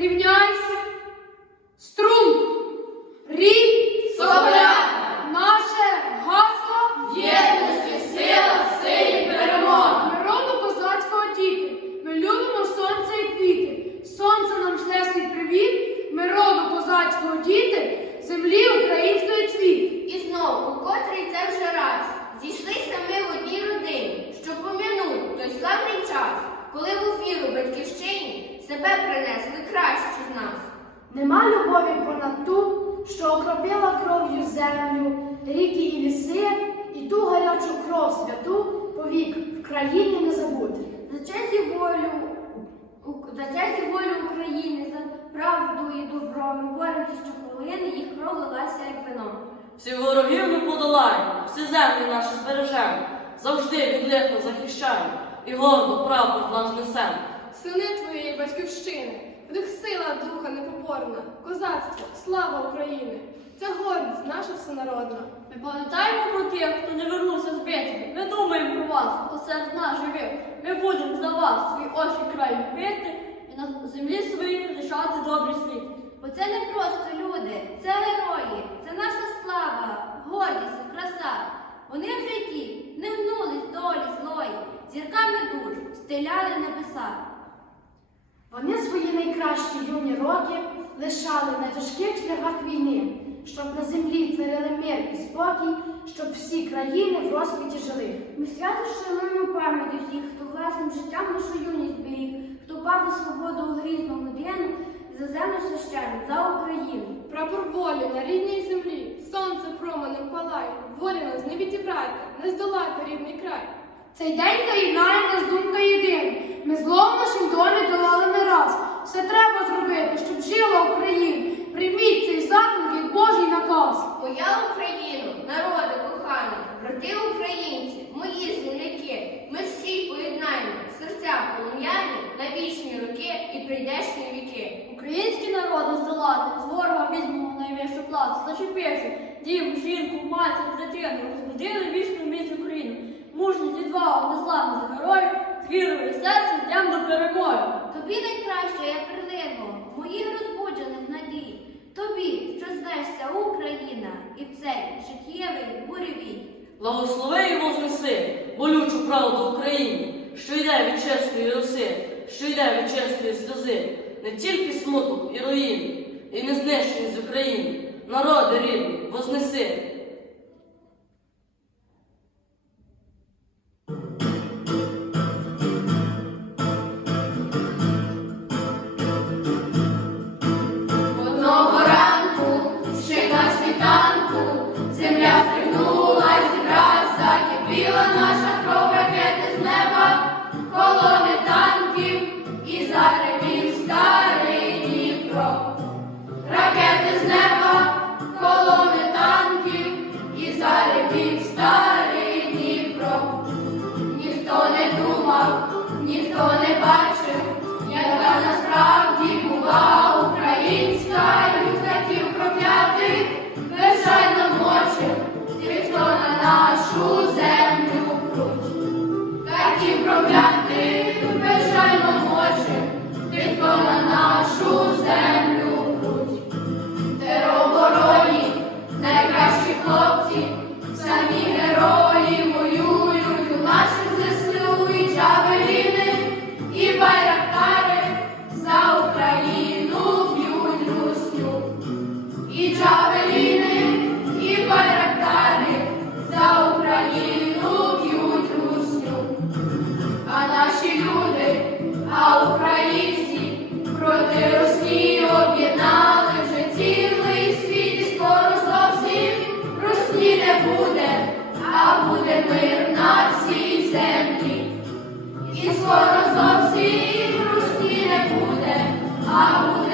Рівняйся. струм, рій, Солдата. Наше гасло. Єдності, сила, силі, перемога. Народу козацького діти. Ми любимо сонце і квіти. Сонце нам шле свій привіт. Ми роду козацького діти, землі української любові понад ту, що окропила кров'ю землю, ріки і ліси, і ту гарячу кров святу повік в країні не забути. За честь і волю, за честь і волю України, за правду і добро ми боремося щохвилини, їх кров лилася як вино. Всі ворогів ми подолаємо, всі землі наші збережемо, завжди від лиха захищаємо і гордо прапор наш несемо. Сини твоєї батьківщини, в них сила духа непоборна, козацтво, слава України. Це гордість наша всенародна. Ми пам'ятаємо про тих, хто не вернувся з битви. Ми думаємо про вас, хто серед нас живе. Ми будемо за вас свій очі край любити і на землі своїй лишати добрий світ. Бо це не просто люди, це герої, це наша слава, гордість і краса. Вони в житті не гнулись долі злої, зірками душ стеляли небеса. Вони свої найкращі юні роки лишали на тяжких шляхах війни, щоб на землі творили мир і спокій, щоб всі країни в розквіті жили. Ми свято шануємо пам'ять усіх, хто власним життям нашу юність беріг, хто пав за свободу у грізну годину за землю священну, за Україну. Прапор волі на рідній землі, сонце променем палає, волі нас не відібрати, не здолати рідний край. Цей день заєднає нас думка єдина. Ми злом нашим долі долали не раз. Все треба зробити, щоб жила Україна. Прийміть цей заклик як Божий наказ. Моя Україна, народи кохані, брати українці, мої земляки, ми всі поєднаємо серця полум'яні на вічні роки і прийдешні віки. Український народ здолати, з ворога візьмемо найвищу плату, зачепивши дім, жінку, матір, дитину, розбудили вічну міць України. Мужність, відвага, незламних героїв, вірою серцем до перемоги. Тобі найкраще я прилину, моїх розбуджених надій. Тобі, що звешся Україна, і в цей життєвий буревій. Благослови і вознеси болючу правду Україні, що йде від чесної роси, що йде від чесної сльози, не тільки смуток і руїни, і не знищеність України, народи рідний, вознеси. На всій землі. І скоро зовсім Росії не буде, а буде